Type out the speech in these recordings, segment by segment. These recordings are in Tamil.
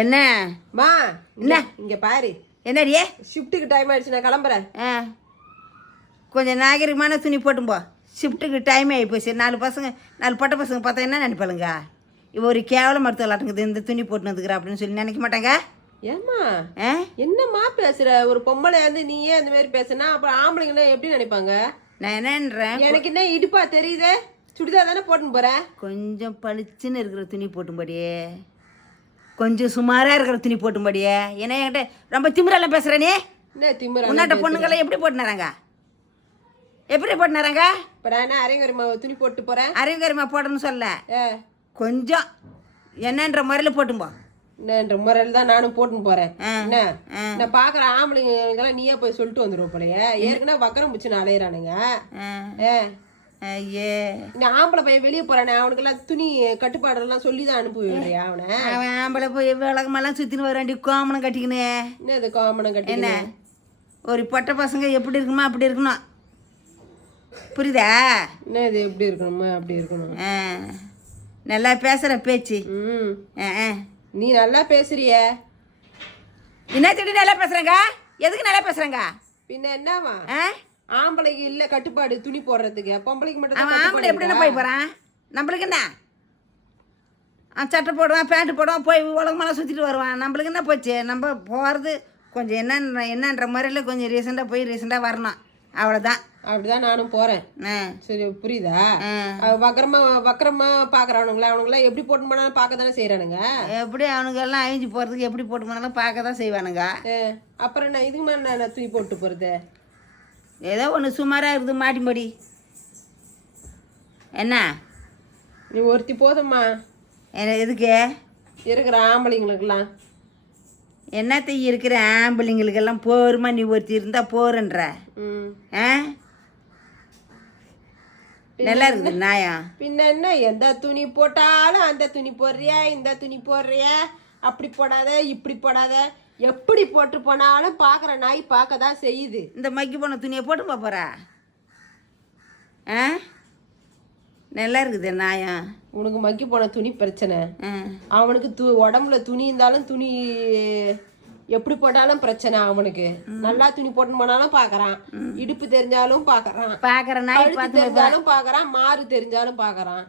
என்னம்மா என்ன இங்கே பாரு. என்னடியே ஷிஃப்ட்டுக்கு டைம் ஆயிடுச்சு, நான் கிளம்புறேன். கொஞ்சம் நாகரிகமான துணி போட்டும்போ. ஷிஃப்ட்டுக்கு டைம் ஆகி போச்சு. 4 பொட்டை பசங்க பார்த்தா என்ன நினைப்பாளுங்க? இவ ஒரு கேவலம் மருத்துவலாட்டுங்குது இந்த துணி போட்டு வந்துக்கிறா அப்படின்னு சொல்லி நினைக்க மாட்டாங்க. ஏம்மா என்னம்மா பேசுற? ஒரு பொம்பளை வந்து நீயே அந்த மாதிரி பேசுனா அப்புறம் ஆம்பளைங்கன்னா எப்படி நினைப்பாங்க? நான் என்னன்றேன், எனக்கு என்ன இடுப்பா தெரியுதே, சுடிதார் தானே போட்டுன்னு போறேன். கொஞ்சம் பளிச்சுன்னு இருக்கிற துணி போட்டும்படியே, கொஞ்சம் சுமாராக இருக்கிற துணி போட்டும்படியே. ஏன்னா என்கிட்ட ரொம்ப திமிரெல்லாம் பேசுகிற நீ. என்ன திமிர? உன்னாட்ட பொண்ணுங்கள்லாம் எப்படி போட்டுனாராங்க? எப்படி போட்டுனாராங்க? இப்போ நான் என்ன அரைங்கரிமா துணி போட்டு போகிறேன்? அரைங்கரிமா போடணும்னு சொல்ல, கொஞ்சம் என்னன்ற முறையில் போட்டும்போ. என்னன்ற முறையில் தான் நானும் போட்டுன்னு போகிறேன். என்ன நான் பார்க்குற ஆம்பளைங்கெல்லாம் நீயே போய் சொல்லிட்டு வந்துடுவோம் போலையே. ஏற்கனவே வக்கரம் பிடிச்சி அலையிறானுங்க. ஐயே நான் ஆம்பளை பையன் வெளியே போறானே, அவனுக்கெல்லாம் துணி கட்டுப்பாடெல்லாம் சொல்லி தான் அனுப்புவியா? அவன் ஆம்பளை போய் விளக்கமெல்லாம் சுற்றின்னு வராண்டி கோமனம் கட்டிக்கினே. என்ன இது கோமனம் கட்டி? என்ன ஒரு பொட்டை பசங்க எப்படி இருக்குமா அப்படி இருக்கணும், புரியுதா? என்ன இது எப்படி இருக்கணுமா அப்படி இருக்கணும்? நல்லா பேசுகிற பேச்சு. நீ நல்லா பேசுறிய. என்ன திடீர்னு நல்லா பேசுகிறேங்க? எதுக்கு நல்லா பேசுகிறேங்க? பின்ன என்னவா ஆம்பளைக்கு இல்ல கட்டுப்பாடு துணி போடுறதுக்கு, பொம்பளைக்கு மட்டும். அவன் ஆம்பளை எப்படின்னா போய் போகிறான், நம்மளுக்கு என்ன? சட்டை போடுவான், பேண்ட்டு போடுவான், போய் உலகமெல்லாம் சுற்றிட்டு வருவான். நம்மளுக்கு என்ன போச்சு? நம்ம போகிறது கொஞ்சம் என்னன்ற முறையில் கொஞ்சம் ரீசெண்டாக போய் ரீசெண்டாக வரணும், அவ்வளோதான். அப்படிதான் நானும் போறேன். சரி புரியுதா? வக்கரமா பாக்குறவனுங்களா? அவனுங்களாம் எப்படி போட்டு போனாலும் பார்க்க தானே செய்யறானுங்க. எப்படி அவனுங்கெல்லாம் அழிஞ்சு போறதுக்கு எப்படி போட்டு போனாலும் பார்க்க தான் செய்வானுங்க. அப்புறம் நான் இதுக்கு மேலே நான் தூக்கி போட்டு போறது ஏதோ ஒன்று சுமாராக இருக்குது மாட்டிம்படி. என்ன நீ ஒருத்தி போதும்மா? என்ன எதுக்கு இருக்கிற ஆம்பளைங்களுக்கெல்லாம்? என்னத்தை இருக்கிற ஆம்பளைங்களுக்கெல்லாம் போருமா? நீ ஒருத்தி இருந்தால் போருன்ற. நல்லா இருக்குது நாயா. பின்ன என்ன, எந்த துணி போட்டாலும் அந்த துணி போடுறியா, இந்த துணி போடுறியா, அப்படி போடாத இப்படி போடாத, எப்படி போட்டு போனாலும் பார்க்குற நாய் பார்க்க தான் செய்யுது. இந்த மக்கி போன துணியை போட்டு போகிறா? நல்லா இருக்குது நாயா. உனக்கு மக்கி போன துணி பிரச்சனை, அவனுக்கு உடம்புல துணி இருந்தாலும் துணி எப்படி போட்டாலும் பிரச்சனை. அவனுக்கு நல்லா துணி போட்டு போனாலும் பாக்குறான், இடுப்பு தெரிஞ்சாலும் பாக்குறான், பாக்குற நாய் தெரிஞ்சாலும் பாக்குறான், மாறு தெரிஞ்சாலும் பாக்குறான்.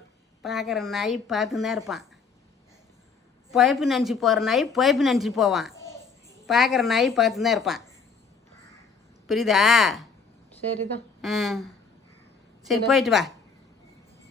பாக்குற நாய் பார்த்துதான் இருப்பான். பொழைப்பு நினச்சி போகிற நாய் பொழைப்பு நினச்சி போவான். பார்க்குற நாய் பார்த்துதான் இருப்பான். புரியுதா? சரிதான். சரி போயிட்டு வா.